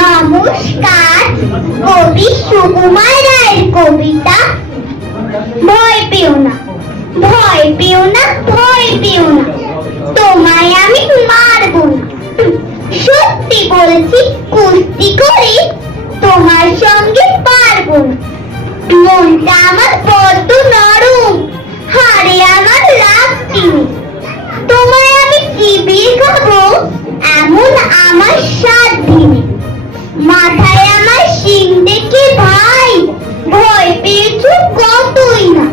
নমস্কার, কবি সুকুমার রায়ের কবিতা ভয় পেও না, ভয় পেও না, ভয় পেও না, তোমায় আমি মারবো না। সত্যি বলছি, কুস্তি করে তোমার সঙ্গে পারবো না। মনটা আমার বড্ড নরম, হাড়ে আমার লাগতি নেই। তোমায় আমি চিবিয়ে খাবো এমন আমার সাধ্য নেই। মাথায় আমার শিং দেখে ভাই ভয় পেয়েছো কতই না।